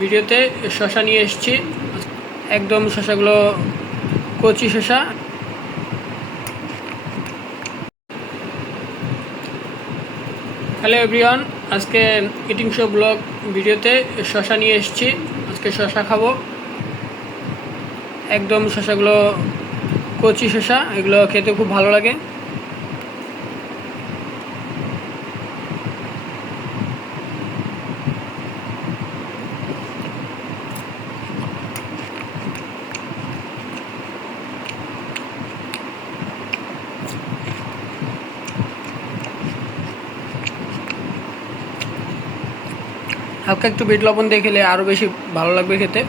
ভিডিওতে শসা নিয়ে এসেছি, একদম শসাগুলো কচি শসা। হ্যালো এভরিওয়ান, আজকে ইটিং শো ব্লগ ভিডিওতে শসা নিয়ে এসেছি। আজকে শসা খাবো, একদম শসাগুলো কচি শসা, এগুলো খেতে খুব ভালো লাগে। হালকা একটু বিট লবণ দিয়ে খেলে আরও বেশি ভালো লাগবে খেতে।